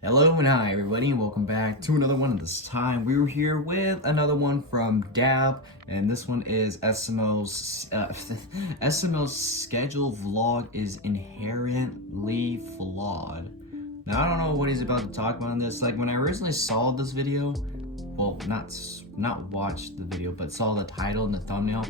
Hello and hi everybody and welcome back to another one. This time we were here with another one from Dab, and this one is SML's SML's schedule vlog is inherently flawed. Now I don't know what he's about to talk about in this. Like when I originally saw this video, well not watched the video but saw the title and the thumbnail,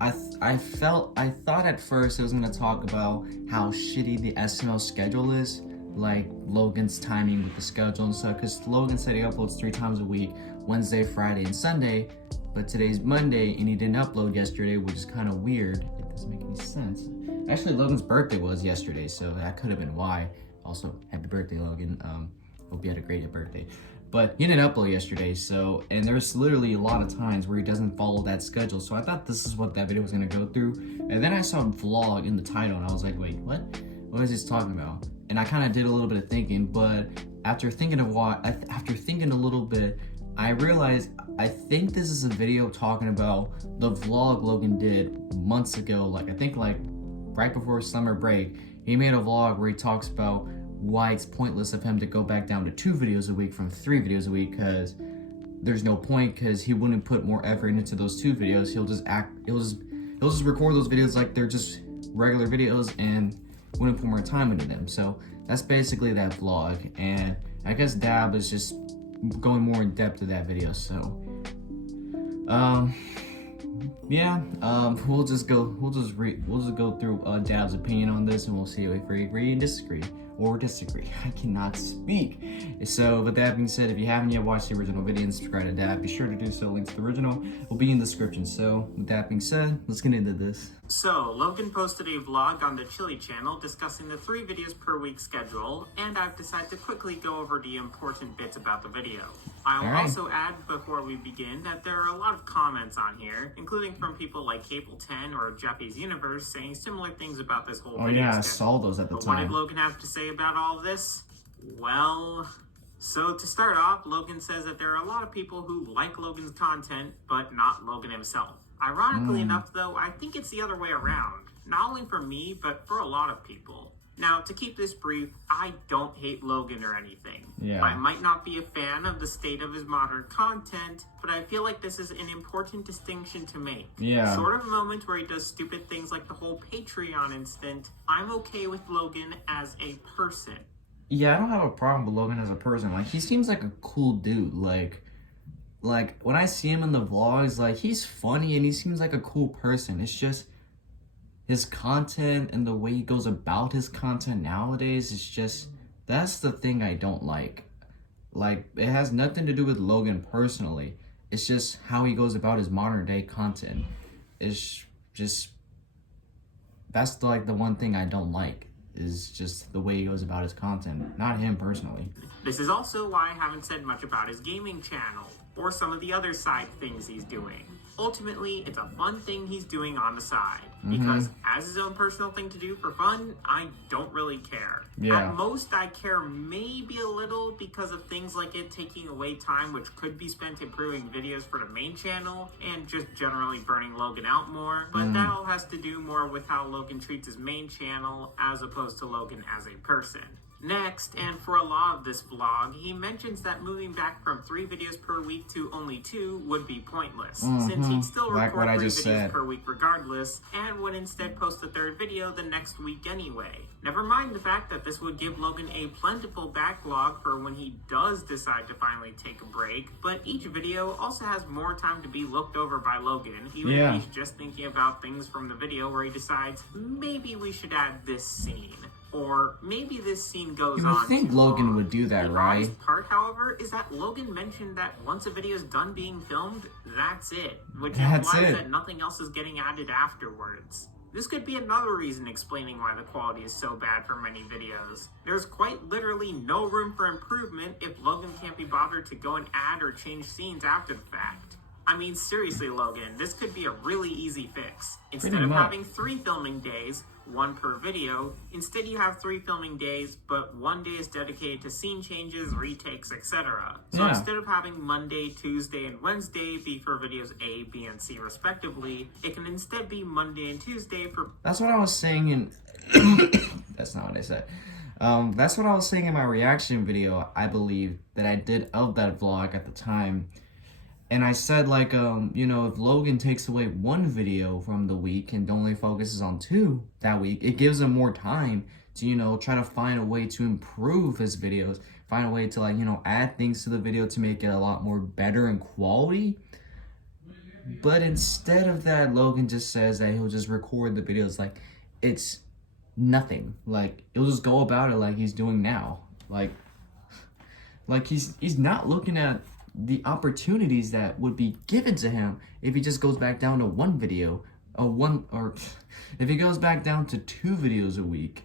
I thought at first it was gonna talk about how shitty the SML schedule is, like Logan's timing with the schedule and stuff, because Logan said he uploads 3 times a week, Wednesday, Friday, and Sunday, but today's Monday and he didn't upload yesterday, which is kind of weird. It doesn't make any sense. Actually, Logan's birthday was yesterday, so that could have been why. Also, happy birthday, Logan. Hope you had a great birthday. But he didn't upload yesterday, so, and there's literally a lot of times where he doesn't follow that schedule, so I thought this is what that video was gonna go through, and then I saw vlog in the title, and I was like, wait, what? What is this talking about? And I kind of did a little bit of thinking, but after thinking a little bit, I realized I think this is a video talking about the vlog Logan did months ago. Like I think like right before summer break, he made a vlog where he talks about why it's pointless of him to go back down to 2 videos a week from 3 videos a week, because there's no point, because he wouldn't put more effort into those 2 videos. He'll just record those videos like they're just regular videos and wouldn't put more time into them. So that's basically that vlog, and I guess Dab is just going more in depth to that video. So we'll just go through Dab's opinion on this, and we'll see if we agree and disagree. I cannot speak. So with that being said, if you haven't yet watched the original video and subscribed to Dab, be sure to do so. Link to the original will be in the description. So with that being said, let's get into this. So, Logan posted a vlog on the Chili channel discussing the 3 videos per week schedule, and I've decided to quickly go over the important bits about the video. I'll also add before we begin that there are a lot of comments on here, including from people like Cable10 or Jeffy's Universe, saying similar things about this whole video schedule. I saw those at the time. What did Logan have to say about all of this? Well, so to start off, Logan says that there are a lot of people who like Logan's content, but not Logan himself. Ironically enough, though, I think it's the other way around. Not only for me, but for a lot of people. Now, to keep this brief, I don't hate Logan or anything. Yeah. I might not be a fan of the state of his modern content, but I feel like this is an important distinction to make. Yeah. Short of a moment where he does stupid things like the whole Patreon incident, I'm okay with Logan as a person. Yeah, I don't have a problem with Logan as a person. Like, he seems like a cool dude. Like when I see him in the vlogs, like he's funny and he seems like a cool person. It's just his content and the way he goes about his content nowadays is just, that's the thing I don't like. Like, it has nothing to do with Logan personally. It's just how he goes about his modern day content. It's just, that's like the one thing I don't like, is just the way he goes about his content, not him personally. This is also why I haven't said much about his gaming channel, or some of the other side things he's doing. Ultimately, it's a fun thing he's doing on the side, because as his own personal thing to do for fun, I don't really care. Yeah. At most, I care maybe a little because of things like it taking away time which could be spent improving videos for the main channel, and just generally burning Logan out more, but that all has to do more with how Logan treats his main channel as opposed to Logan as a person. Next, and for a lot of this vlog, he mentions that moving back from 3 videos per week to only 2 would be pointless, since he'd still Like record what I 3 just videos said. per week regardless, and would instead post the 3rd video the next week anyway. Never mind the fact that this would give Logan a plentiful backlog for when he does decide to finally take a break, but each video also has more time to be looked over by Logan, even if he's just thinking about things from the video where he decides, maybe we should add this scene. Or maybe this scene goes on. You would think Logan would do that, right? The part, however, is that Logan mentioned that once a video is done being filmed, that's it, which implies that nothing else is getting added afterwards. This could be another reason explaining why the quality is so bad for many videos. There's quite literally no room for improvement if Logan can't be bothered to go and add or change scenes after the fact. I mean, seriously, Logan, this could be a really easy fix. Instead of having 3 filming days, 1 per video, instead you have 3 filming days, but 1 day is dedicated to scene changes, retakes, etc. So instead of having Monday, Tuesday, and Wednesday be for videos A, B, and C respectively, it can instead be Monday and Tuesday for... That's what I was saying, and that's not what I said. That's what I was saying in my reaction video, I believe, that I did of that vlog at the time. And I said, like, you know, if Logan takes away one video from the week and only focuses on 2 that week, it gives him more time to, you know, try to find a way to improve his videos, find a way to, like, you know, add things to the video to make it a lot more better in quality. But instead of that, Logan just says that he'll just record the videos like it's nothing. Like, he'll just go about it like he's doing now. Like he's not looking at the opportunities that would be given to him if he just goes back down to one video, or if he goes back down to 2 videos a week.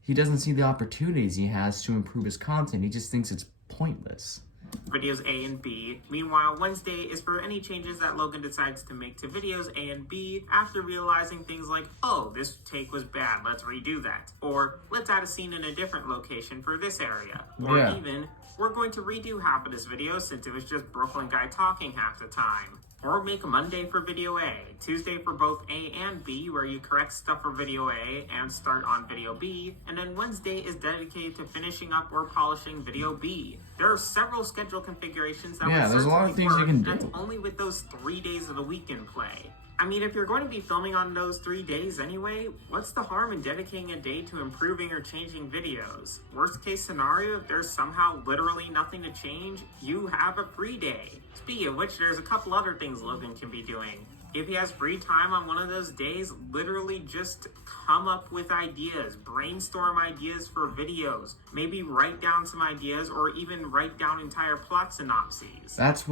He doesn't see the opportunities he has to improve his content. He just thinks it's pointless. Videos A and B. Meanwhile, Wednesday is for any changes that Logan decides to make to videos A and B after realizing things like, oh, this take was bad, let's redo that. Or, let's add a scene in a different location for this area. Or even, we're going to redo half of this video since it was just Brooklyn guy talking half the time. Or make a Monday for video A, Tuesday for both A and B, where you correct stuff for video A and start on video B, and then Wednesday is dedicated to finishing up or polishing video B. There are several schedule configurations that there's a lot of things you can do. That's only with those 3 days of the week in play. I mean, if you're going to be filming on those 3 days anyway, what's the harm in dedicating a day to improving or changing videos? Worst case scenario, if there's somehow literally nothing to change, you have a free day. Speaking of which, there's a couple other things Logan can be doing. If he has free time on one of those days, literally just come up with ideas, brainstorm ideas for videos, maybe write down some ideas or even write down entire plot synopses. That's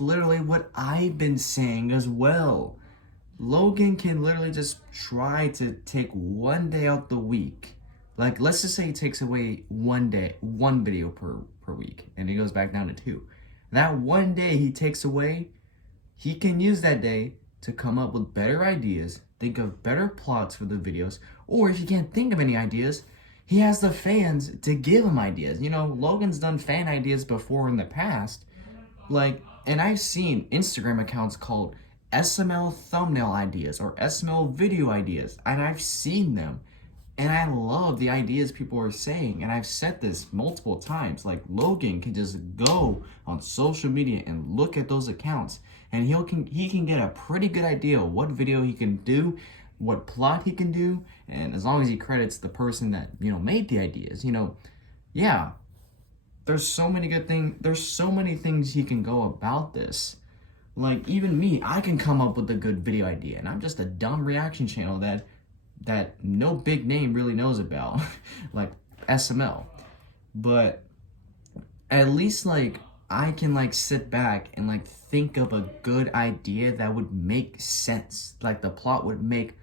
literally what I've been saying as well. Logan can literally just try to take one day out the week. Like, let's just say he takes away one video per week, and he goes back down to 2. That one day he takes away, he can use that day to come up with better ideas, think of better plots for the videos, or if he can't think of any ideas, he has the fans to give him ideas. You know, Logan's done fan ideas before in the past, like, and I've seen Instagram accounts called SML thumbnail ideas or SML video ideas, and I've seen them. And I love the ideas people are saying, and I've said this multiple times. Like, Logan can just go on social media and look at those accounts, and he can get a pretty good idea of what video he can do, what plot he can do, and as long as he credits the person that, you know, made the ideas, you know, yeah. There's so many good things. There's so many things he can go about this. Like, even me, I can come up with a good video idea, and I'm just a dumb reaction channel that no big name really knows about, like SML. But at least, like, I can, like, sit back and, like, think of a good idea that would make sense. Like, the plot would make,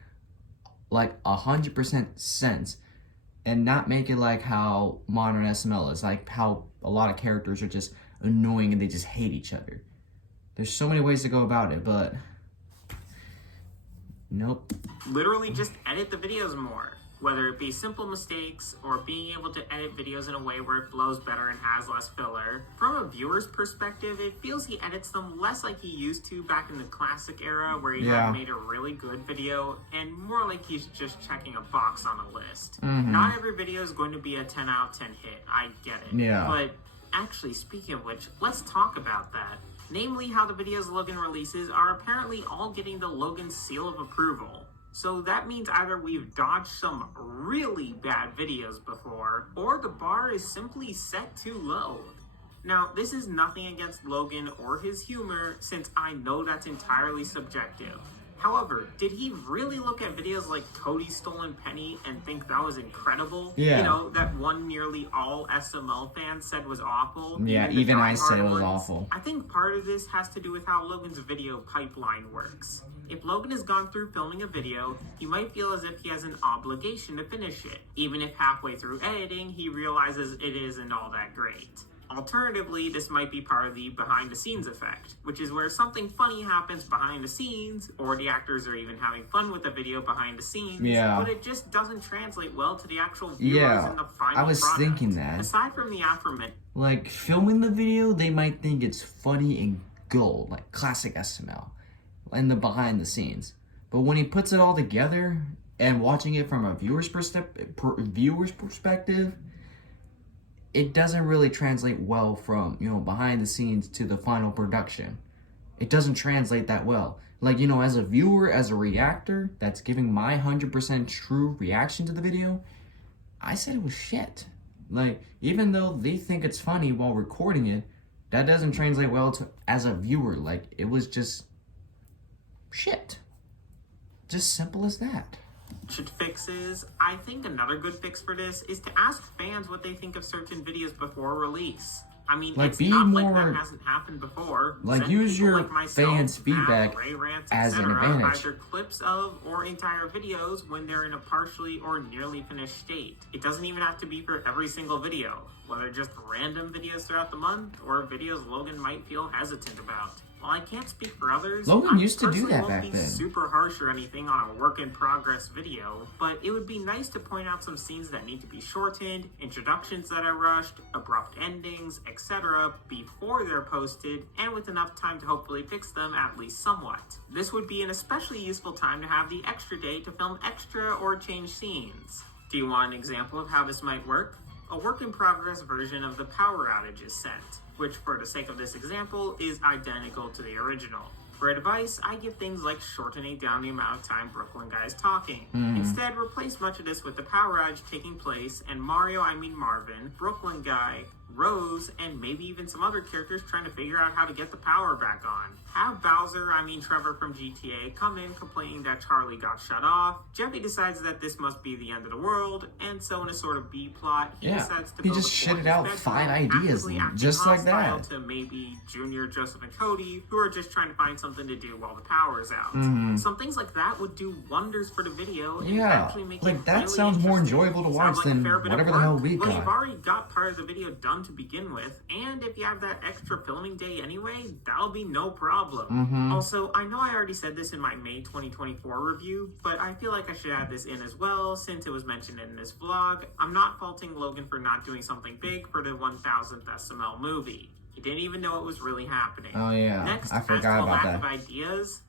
like, 100% sense, and not make it like how modern SML is, like how a lot of characters are just annoying and they just hate each other. There's so many ways to go about it, but nope. Literally just edit the videos more. Whether it be simple mistakes or being able to edit videos in a way where it flows better and has less filler. From a viewer's perspective, it feels he edits them less like he used to back in the classic era where he had made a really good video and more like he's just checking a box on a list. Not every video is going to be a 10 out of 10 hit, I get it. Yeah. But actually, speaking of which, let's talk about that. Namely, how the videos Logan releases are apparently all getting the Logan seal of approval. So that means either we've dodged some really bad videos before, or the bar is simply set too low. Now, this is nothing against Logan or his humor, since I know that's entirely subjective. However, did he really look at videos like Cody's Stolen Penny and think that was incredible? Yeah. You know, that one nearly all SML fans said was awful? Yeah, even I said it was awful. I think part of this has to do with how Logan's video pipeline works. If Logan has gone through filming a video, he might feel as if he has an obligation to finish it, even if halfway through editing he realizes it isn't all that great. Alternatively, this might be part of the behind-the-scenes effect, which is where something funny happens behind the scenes, or the actors are even having fun with the video behind the scenes, but it just doesn't translate well to the actual viewers in the final product. I was thinking that. Aside from the aforementioned, like, filming the video, they might think it's funny and gold, like classic SML, and the behind the scenes. But when he puts it all together, And watching it from a viewer's perspective, it doesn't really translate well from, behind the scenes to the final production. It doesn't translate that well. Like, as a viewer, as a reactor that's giving my 100% true reaction to the video, I said it was shit. Like, even though they think it's funny while recording it, that doesn't translate well to as a viewer. Like, it was just shit. Just simple as that. Fixes. I think another good fix for this is to ask fans what they think of certain videos before release. I mean, like, it's be not more, like that hasn't happened before. Like, use your fans' feedback as an advantage. Either clips of or entire videos when they're in a partially or nearly finished state. It doesn't even have to be for every single video, whether just random videos throughout the month or videos Logan might feel hesitant about. While I can't speak for others, Logan used to do that I back won't be then. super harsh or anything on a work-in-progress video, but it would be nice to point out some scenes that need to be shortened, introductions that are rushed, abrupt endings, etc. before they're posted, and with enough time to hopefully fix them at least somewhat. This would be an especially useful time to have the extra day to film extra or change scenes. Do you want an example of how this might work? A work-in-progress version of the power outage is sent, which for the sake of this example is identical to the original. For advice, I give things like shortening down the amount of time Brooklyn Guy is talking. Instead, replace much of this with the power outage taking place and Marvin, Brooklyn Guy, Rose, and maybe even some other characters trying to figure out how to get the power back on. Have Trevor from GTA, come in complaining that Charlie got shut off. Jeffy decides that this must be the end of the world, and so in a sort of B-plot, he decides to he just shitted out 5 ideas, just like that. To maybe Junior, Joseph, and Cody, who are just trying to find something to do while the power is out. Some things like that would do wonders for the video and actually make it that really sounds more enjoyable to watch than whatever the hell we got. Well, you've already got part of the video done to begin with, and if you have that extra filming day anyway, that'll be no problem. Also, I know I already said this in my May 2024 review, but I feel like I should add this in as well since it was mentioned in this vlog. I'm not faulting Logan for not doing something big for the 1000th SML movie. He didn't even know it was really happening. Oh yeah, Next, I forgot about that. Of ideas,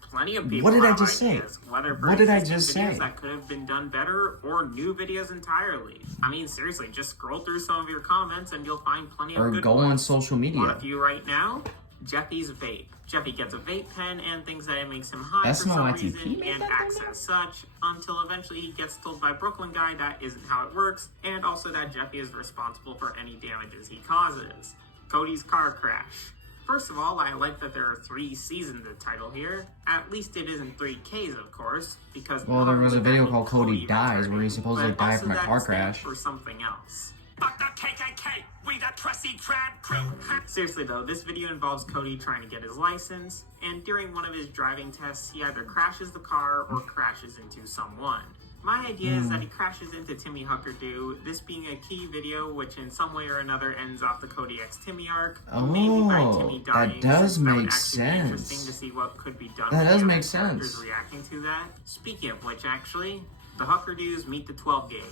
plenty of people What did I have just ideas, say? Whether for What did I existing just videos say? that could have been done better or new videos entirely. I mean, seriously, just scroll through some of your comments and you'll find plenty of good ones. Or go on social media. Want a few right now? Jeffy's vape. Jeffy gets a vape pen and thinks that it makes him high for some reason and acts as such until eventually he gets told by Brooklyn Guy that isn't how it works, and also that Jeffy is responsible for any damages he causes. Cody's car crash. First of all, I like that there are 3 C's in the title here. At least it isn't 3 K's, of course, because there was a video called Cody Dies where he supposedly died from a car crash. For something else. Fuck the KKK, we the trusty trad crew. Seriously though, this video involves Cody trying to get his license, and during one of his driving tests, he either crashes the car or crashes into someone. My idea is that he crashes into Timmy Huckerdoo, this being a key video which in some way or another ends off the Cody x Timmy arc. Maybe by Timmy dying, that does make sense. Be interesting to see what could be done. That does make characters sense. Reacting to that. Speaking of which, actually, the Huckerdoos meet the 12 gauge.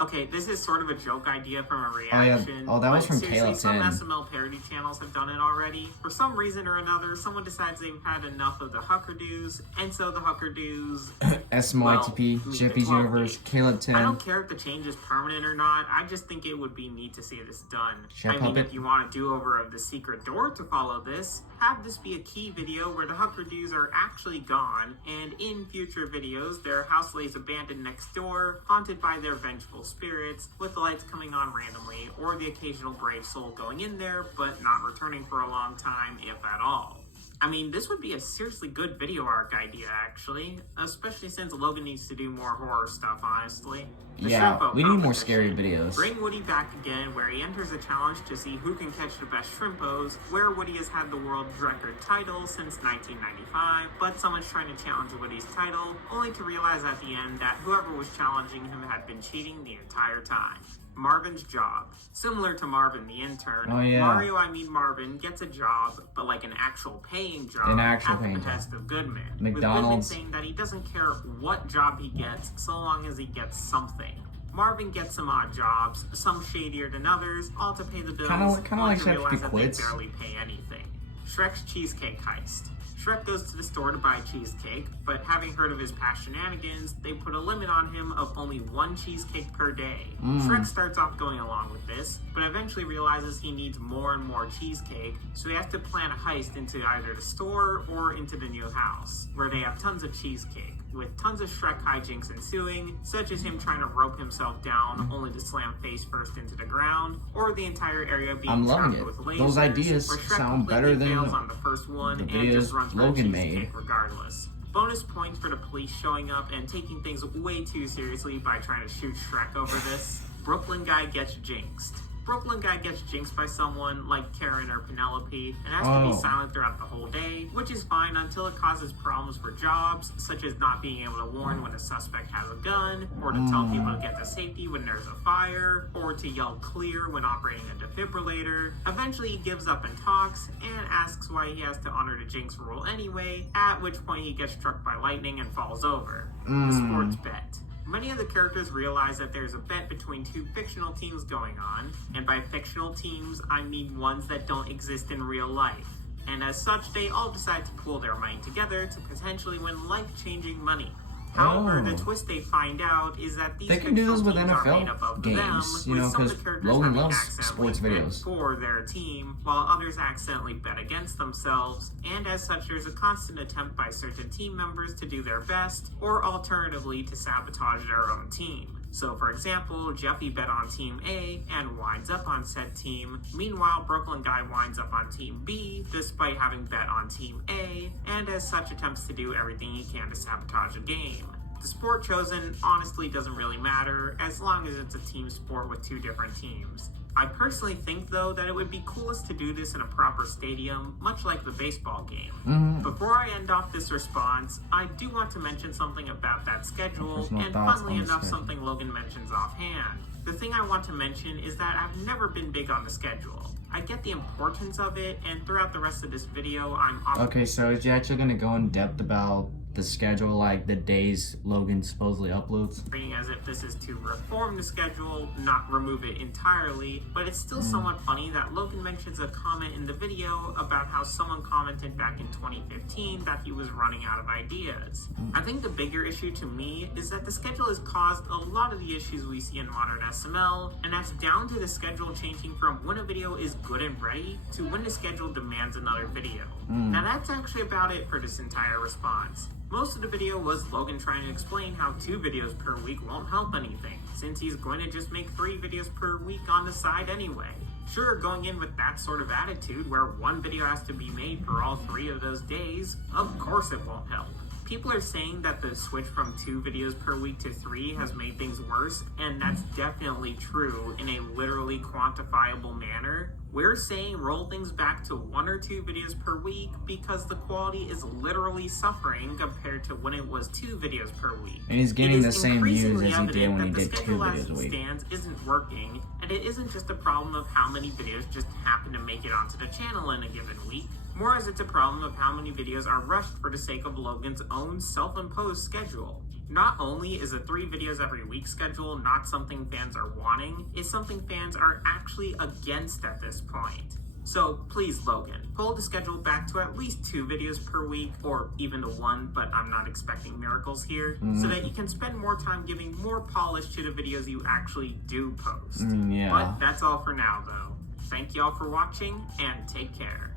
Okay, this is sort of a joke idea from a reaction. Oh, that was from seriously, some 10. SML parody channels have done it already. For some reason or another, someone decides they've had enough of the Huckerdoos, and so the Huckerdoos... SML, Jeffy's Universe, Caleb 10. I don't care if the change is permanent or not, I just think it would be neat to see this done. I mean, if you want a do-over of the secret door to follow this, have this be a key video where the Huckerdoos are actually gone, and in future videos, their house lays abandoned next door, haunted by their vengeful spirits, with the lights coming on randomly, or the occasional brave soul going in there, but not returning for a long time, if at all. I mean, this would be a seriously good video arc idea, actually, especially since Logan needs to do more horror stuff, honestly. Yeah, we need more scary videos. Bring Woody back again, where he enters a challenge to see who can catch the best shrimpos, where Woody has had the world's record title since 1995, but someone's trying to challenge Woody's title, only to realize at the end that whoever was challenging him had been cheating the entire time. Marvin's job. Similar to Marvin the intern, Marvin gets a job, but like an actual paying job at the behest of Goodman. McDonald's. With Goodman saying that he doesn't care what job he gets, so long as he gets something. Marvin gets some odd jobs, some shadier than others, all to pay the bills, Kinda like to realize that they quits. barely pay anything. Shrek's cheesecake heist. Shrek goes to the store to buy cheesecake, but having heard of his past shenanigans, they put a limit on him of only 1 cheesecake per day. Shrek starts off going along with this, but eventually realizes he needs more and more cheesecake, so he has to plan a heist into either the store or into the new house, where they have tons of cheesecake, with tons of Shrek hijinks ensuing, such as him trying to rope himself down only to slam face first into the ground, or the entire area being trapped with lasers. Those ideas where Shrek sound better than fails on the first one and just runs Logan made regardless. Bonus points for the police showing up and taking things way too seriously by trying to shoot Shrek over this. Brooklyn guy gets jinxed. Brooklyn guy gets jinxed by someone like Karen or Penelope and has to be silent throughout the whole day, which is fine until it causes problems for jobs, such as not being able to warn when a suspect has a gun, or to tell people to get to safety when there's a fire, or to yell clear when operating a defibrillator. Eventually he gives up and talks, and asks why he has to honor the jinx rule anyway, at which point he gets struck by lightning and falls over. The sports bet. Many of the characters realize that there's a bet between 2 fictional teams going on, and by fictional teams, I mean ones that don't exist in real life. And as such, they all decide to pool their money together to potentially win life-changing money. However, the twist they find out is that these can do this with teams NFL are made up of games, them, you know, with some of the because characters Logan having loves accidentally sports bet videos. for their team, while others accidentally bet against themselves, and as such there's a constant attempt by certain team members to do their best, or alternatively to sabotage their own team. So for example, Jeffy bet on Team A and winds up on said team. Meanwhile, Brooklyn Guy winds up on Team B despite having bet on Team A, and as such attempts to do everything he can to sabotage the game. The sport chosen honestly doesn't really matter, as long as it's a team sport with 2 different teams. I personally think, though, that it would be coolest to do this in a proper stadium, much like the baseball game. Before I end off this response, I do want to mention something about that schedule, and funnily enough, something Logan mentions offhand. The thing I want to mention is that I've never been big on the schedule. I get the importance of it, and throughout the rest of this video, I'm Okay, so is you actually going to go in depth about the schedule, like the days Logan supposedly uploads? As if this is to reform the schedule, not remove it entirely, but it's still somewhat funny that Logan mentions a comment in the video about how someone commented back in 2015 that he was running out of ideas. I think the bigger issue to me is that the schedule has caused a lot of the issues we see in modern SML, and that's down to the schedule changing from when a video is good and ready to when the schedule demands another video. Now that's actually about it for this entire response. Most of the video was Logan trying to explain how 2 videos per week won't help anything, since he's going to just make 3 videos per week on the side anyway. Sure, going in with that sort of attitude where 1 video has to be made for all 3 of those days, of course it won't help. People are saying that the switch from 2 videos per week to 3 has made things worse, and that's definitely true in a literally quantifiable manner. We're saying roll things back to 1 or 2 videos per week because the quality is literally suffering compared to when it was 2 videos per week. And he's getting the same views as he did when he did 2 videos a week. Stands isn't working, and it isn't just a problem of how many videos just happen to make it onto the channel in a given week. More as it's a problem of how many videos are rushed for the sake of Logan's own self-imposed schedule. Not only is a 3 videos every week schedule not something fans are wanting, it's something fans are actually against at this point. So please, Logan, pull the schedule back to at least 2 videos per week, or even to 1, but I'm not expecting miracles here, so that you can spend more time giving more polish to the videos you actually do post. But that's all for now, though. Thank y'all for watching, and take care.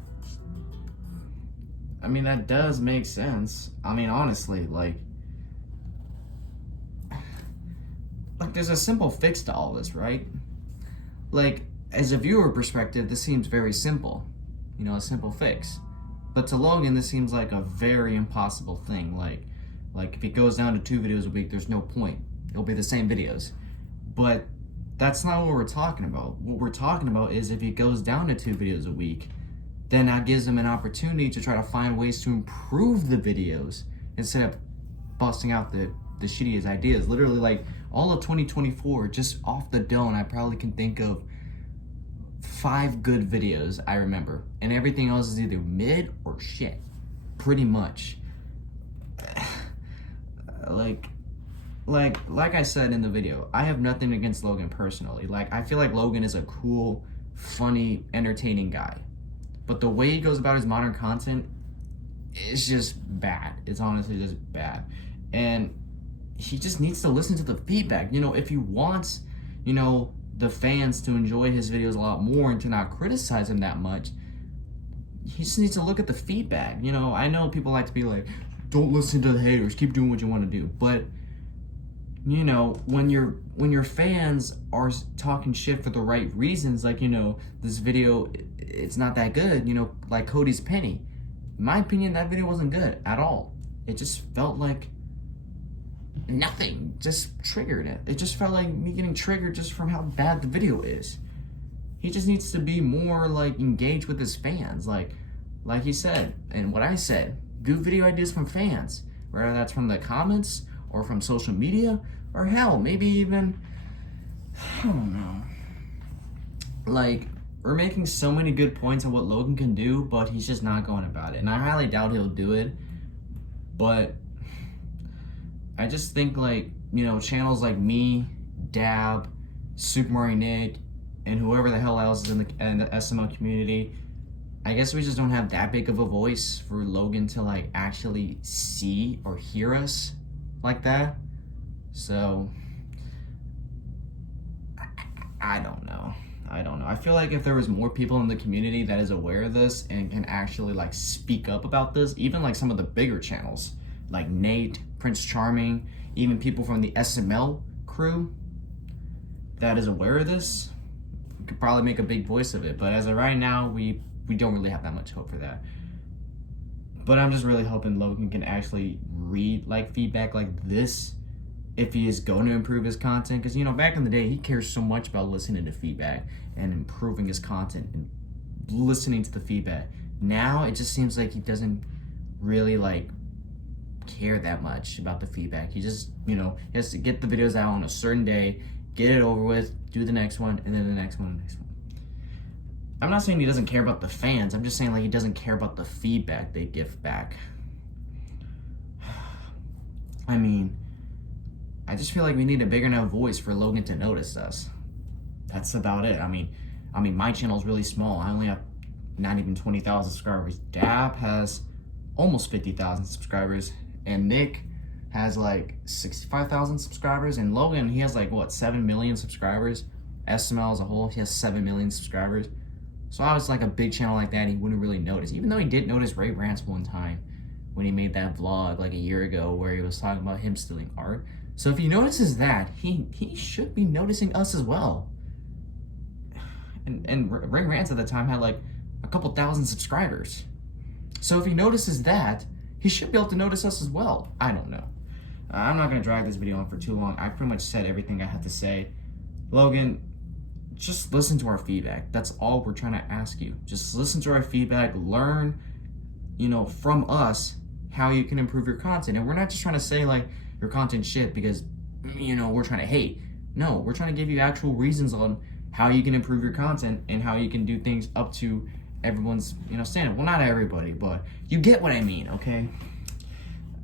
I mean, that does make sense. I mean, honestly, like there's a simple fix to all this, right? Like, as a viewer perspective, this seems very simple. You know, a simple fix. But to Logan, this seems like a very impossible thing. Like if it goes down to 2 videos a week, there's no point. It'll be the same videos. But that's not what we're talking about. What we're talking about is if it goes down to 2 videos a week, then that gives him an opportunity to try to find ways to improve the videos instead of busting out the shittiest ideas. Literally, like, all of 2024, just off the dome, I probably can think of 5 good videos I remember. And everything else is either mid or shit. Pretty much. Like I said in the video, I have nothing against Logan personally. Like, I feel like Logan is a cool, funny, entertaining guy. but the way he goes about his modern content is just bad. It's honestly just bad. And he just needs to listen to the feedback. You know, if he wants, you know, the fans to enjoy his videos a lot more and to not criticize him that much, he just needs to look at the feedback. You know, I know people like to be like, don't listen to the haters, keep doing what you want to do. But, you know, when your fans are talking shit for the right reasons, like, you know, this video, it's not that good, you know, like Cody's Penny. In my opinion, that video wasn't good at all. It just felt like nothing just triggered it. It just felt like me getting triggered just from how bad the video is. He just needs to be more like engaged with his fans, like he said, and what I said. Good video ideas from fans, whether that's from the comments or from social media, or hell, maybe even, I don't know. Like, we're making so many good points on what Logan can do, but he's just not going about it. And I highly doubt he'll do it. But I just think, like, you know, channels like me, Dab, Super Mario Nick, and whoever the hell else is in the SML community, I guess we just don't have that big of a voice for Logan to, like, actually see or hear us like that. So, I don't know. I feel like if there was more people in the community that is aware of this and can actually, like, speak up about this, even like some of the bigger channels, like Nate, Prince Charming, even people from the SML crew that is aware of this, we could probably make a big voice of it. But as of right now, we don't really have that much hope for that. But I'm just really hoping Logan can actually read, like, feedback like this if he is going to improve his content. Because, you know, back in the day, he cares so much about listening to feedback and improving his content and listening to the feedback. Now, it just seems like he doesn't really, like, care that much about the feedback. He just, you know, he has to get the videos out on a certain day, get it over with, do the next one, and then the next one, and the next one. I'm not saying he doesn't care about the fans. I'm just saying, like, he doesn't care about the feedback they give back. I mean, I just feel like we need a big enough voice for Logan to notice us. That's about it. I mean, my channel is really small. I only have not even 20,000 subscribers. Dab has almost 50,000 subscribers, and Nick has like 65,000 subscribers, and Logan, he has like, what, 7 million subscribers? SML as a whole, he has 7 million subscribers. So I was like a big channel like that, he wouldn't really notice. Even though he did notice Ray Rants one time when he made that vlog like a year ago where he was talking about him stealing art. So if he notices that, he should be noticing us as well. And Ray Rants at the time had like a couple thousand subscribers. So if he notices that, he should be able to notice us as well. I don't know. I'm not gonna drag this video on for too long. I pretty much said everything I had to say. Logan, just listen to our feedback. That's all we're trying to ask you. Just listen to our feedback, learn, you know, from us how you can improve your content. And we're not just trying to say like your content shit because, you know, we're trying to hate. No, we're trying to give you actual reasons on how you can improve your content and how you can do things up to everyone's, you know, standard. Well, not everybody, but you get what I mean, okay?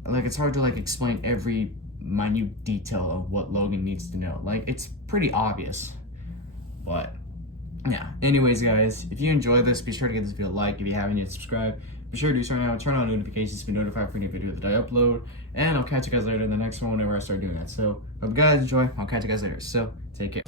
Like, it's hard to like explain every minute detail of what Logan needs to know. Like, it's pretty obvious. But yeah, anyways, guys, if you enjoyed this, be sure to give this video a like. If you haven't yet, subscribe. Be sure to do so now. Turn on notifications to be notified for any video that I upload. And I'll catch you guys later in the next one whenever I start doing that. So, hope you guys enjoy. I'll catch you guys later. So, take care.